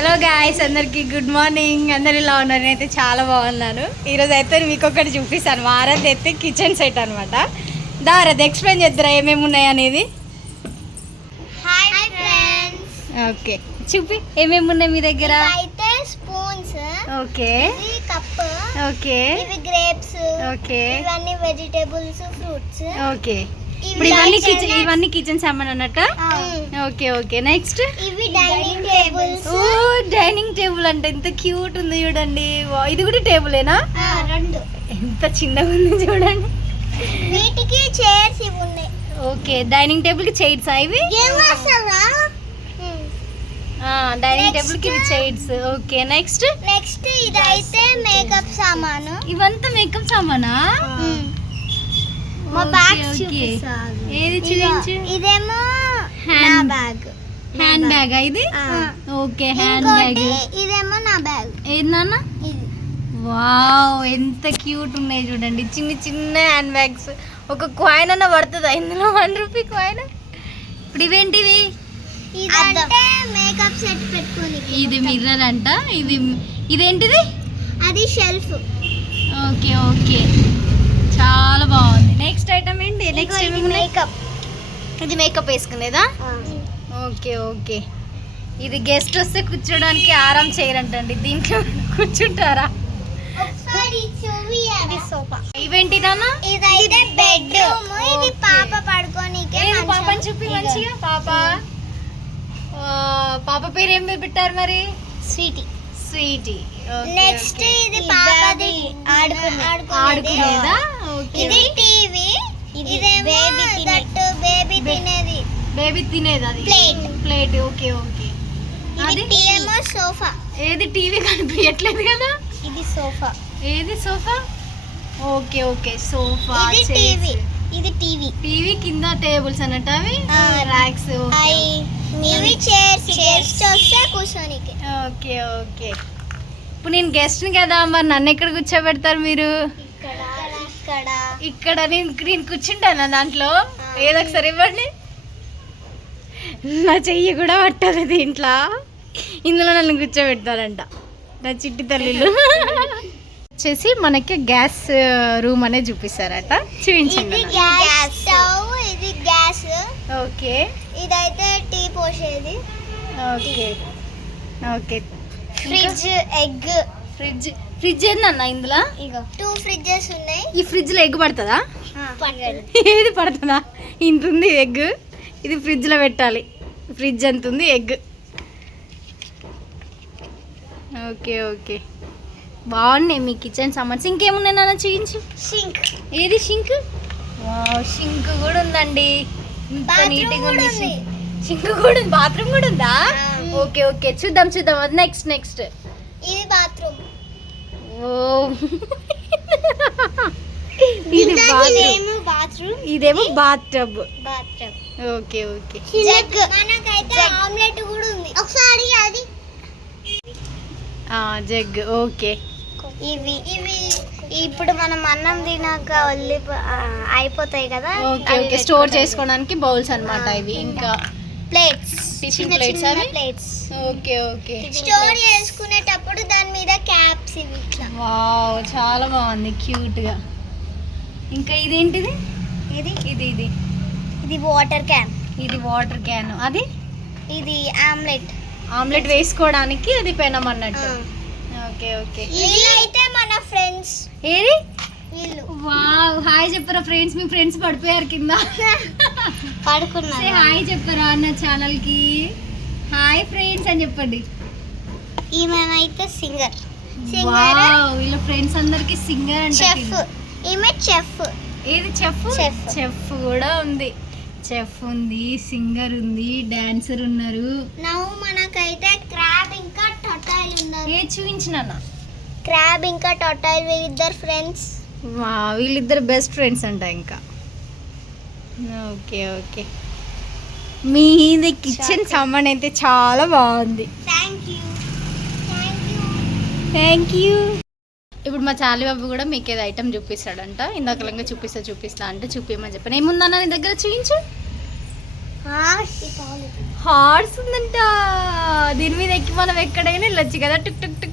Hello guys, అందరికి good morning. అందరు ఇలా ఉన్నారు. నేనైతే చాలా బాగున్నాను. ఈరోజు అయితే మీకు ఒకటి చూపిస్తాను. వారది అయితే కిచెన్ సెట్ అనమాట. దారది ఎక్స్ప్లెయిన్ చేద్దరా ఏమేమి ఉన్నాయి అనేది. Hi friends. ఓకే, చూపి ఏమేమి ఉన్నాయి మీ దగ్గర. అయితే స్పూన్స్, ఓకే, ఇది కప్, ఓకే, ఇవి గ్రేప్స్, ఓకే, ఇవన్నీ వెజిటేబుల్స్, ఫ్రూట్స్. ఓకే, ఇప్పుడు ఇవన్నీ కిచెన్ సామాన్ అన్నట్ట. ఓకే ఓకే, నెక్స్ట్ ఇవి డైనింగ్ టేబుల్స్. ఓ, డైనింగ్ టేబుల్ అంటే ఎంత క్యూట్ ఉంది చూడండి. ఇది కూడా టేబులేనా? రెండు. ఎంత చిన్నగా ఉంది చూడండి. వీటికి చైర్స్ ఇవి ఉన్నాయి. ఓకే, డైనింగ్ టేబుల్ కి చైర్స్ ఇవి. డైనింగ్ టేబుల్ కి చైర్స్. ఓకే, నెక్స్ట్ ఇదైతే మేకప్ సామాను. ఇవంతా మేకప్ సామానా? మా బ్యాగ్ ఏది చూపించు. ఇదేమో నా బ్యాగ్, హ్యాండ్ బ్యాగ్ ఇది. Okay, hand bag. ఇదేమో నా బ్యాగ్. ఏది నాన్న? ఇది. వావ్, ఎంత క్యూట్ ఉన్నాయి చూడండి. చిన్న చిన్న హ్యాండ్ బ్యాగ్స్. ఒక కాయిన్ అన్న పడుతుందా ఇందులో? 1 రూపీ కాయిన్. ఇప్పుడు ఇవేంటివి? ఇదంటే మేకప్ సెట్ పెట్టుకొని. ఇది మిర్రర్ అంట. ఇదేంటిది? అది షెల్ఫ్. ఓకే ఓకే, చాలా బాగుంది. నెక్స్ట్ ఐటమ్ ఏంటి? Next makeup. ఇది మేకప్ వేసుకునేదా? ఓకే ఓకే, ఇది గెస్ట్ వస్తే కూర్చోడానికి ఆరాం చేయరంటండి. దీంట్లో కూర్చుంటారా? ఇది సోఫా. ఇవేంటి నాన్న? ఇదైతే బెడ్. ఇది పాప పడుకోనీకే. పాపని చూపి మంచిగా. పాప పేరు ఏం పెట్టారు మరి? స్వీటీ. స్వీటీ. నెక్స్ట్ ఇది పాపది ఆడుకునేదా? ఇది టీవీ. ఇదేమో దట్టు బేబీ తినేది. బేబీ తినేది అది ప్లేట్. ఓకే ఓకే, ఇది ఏమో సోఫా. ఏది టీవీ కనిపించట్లేదు కదా. ఇది సోఫా. ఏది సోఫా? Okay okay, sofa. ఇది టీవీ. ఇది టీవీ. టీవీ కింద టేబుల్స్ అన్నట్టు అవి ర్యాక్స్. ఇవి చైర్స్ వస్తే కూర్చోనికి. ఓకే ఓకే, ఇప్పుడు నేను గెస్ట్ ని కదా, మరి నన్ను ఎక్కడ కూర్చోబెడతారు మీరు? ఇక్కడ నేను కూర్చుంటాను దాంట్లో. ఏదో ఒకసారి ఇవ్వండి. నా చెయ్యి కూడా పట్టదు దీంట్లో. ఇందులో నన్ను కూర్చోబెడతారంట నా చిట్టి తల్లిలు. వచ్చేసి మనకి గ్యాస్ రూమ్ అనేది చూపిస్తారట. చూపించండి. ఇది గ్యాస్ స్టవ్. ఇది గ్యాస్. ఓకే, ఇదైతే టీ పోసేది. Okay okay, fridge, egg. Fridge ఏందన్న ఇందులో? ఇగో 2 ఫ్రిడ్జెస్ ఉన్నాయి. ఈ ఫ్రిడ్జ్ లో ఎగ్ పడుతుందా? ఏది పడుతుందా? ఇంత ఉంది ఎగ్. ఇది ఫ్రిడ్జ్ లో పెట్టాలి. ఫ్రిడ్జ్ ఎంత ఉంది, ఎగ్. ఓకే ఓకే, బాగున్నాయి మీ కిచెన్ సామాన్స్. ఇంకేమున్నాయి నాన్న చూపించు. సింక్. ఏది షింక్? షింక్ కూడా ఉందండి. ఇంత నీట్గా ఉంది. షింక్ కూడా ఉంది. బాత్రూమ్ కూడా ఉందా? ఓకే ఓకే, చూద్దాం. నెక్స్ట్ ఇది బాత్రూమ్. ఓ, ఇది బాత్రూమ్. ఇదేమో bath tub. Okay okay, jug. మనకైతే ఆమ్లెట్ కూడా ఉంది. ఒకసారి అది జగ్. ఓకే, ఇవి ఇప్పుడు మనం అన్నం తినాక అయిపోతాయి కదా. ఓకే ఓకే, స్టోర్ చేసుకోవడానికి బౌల్స్ అన్నమాట ఇవి. ఇంకా ప్లేట్స్, టిఫిన్ ప్లేట్స్ అవి. ప్లేట్స్. ఓకే ఓకే, స్టోర్ చేసుకునేటప్పుడు దాని మీద క్యాప్స్ ఇవి ఇట్లా. వావ్, చాలా బాగుంది క్యూట్ గా. ఇంకా ఇదేంటిది? ఇది వాటర్ క్యాన్. ఇది వాటర్ క్యాన్. అది ఇది ఆమ్లెట్ వేసుకోవడానికి అది పెనం అన్నట్టు. ఓకే ఓకే, వీళ్ళైతే మన ఫ్రెండ్స్. ఏది? వీళ్ళు. వావ్, హాయ్ చెప్పరా ఫ్రెండ్స్. మీ ఫ్రెండ్స్ పడిపోయారు కింద. పడుకున్నారు. హాయ్ చెప్పరా అన్న ఛానల్ కి. హాయ్ ఫ్రెండ్స్ అని చెప్పండి. ఈమెనైతే సింగర్. వావ్, వీళ్ళ ఫ్రెండ్స్ అందరికి సింగర్ అంటే. చెఫ్. ఈమె చెఫ్. ఏది చెఫ్? చెఫ్ కూడా ఉంది. చెఫ్ ఉంది, సింగర్ ఉంది, డాన్సర్ ఉన్నారు. మనకైతే క్రాబ్ ఇంకా టర్టైల్ ఉన్నారు. ఏ చూపించిన? క్రాబ్ ఇంకా టర్టైల్ వీళ్ళిద్దరు ఫ్రెండ్స్. వీళ్ళిద్దరు బెస్ట్ ఫ్రెండ్స్ అంట ఇంకా. ఓకే ఓకే, మీది కిచెన్ సామాన్ అయితే చాలా బాగుంది. Thank you. ఇప్పుడు మా చాలి బాబు కూడా మీకు ఏదో ఐటమ్ చూపిస్తాడంట. ఇందాకలంగా చూపిస్తా అంటే చూపించమని చెప్పాను. ఏముందన్న నీ దగ్గర? చూపించు. హార్స్ ఉందంట. దీని మీద ఎక్కి మనం ఎక్కడైనా వెళ్ళొచ్చు కదా టుక్ టుక్ టుక్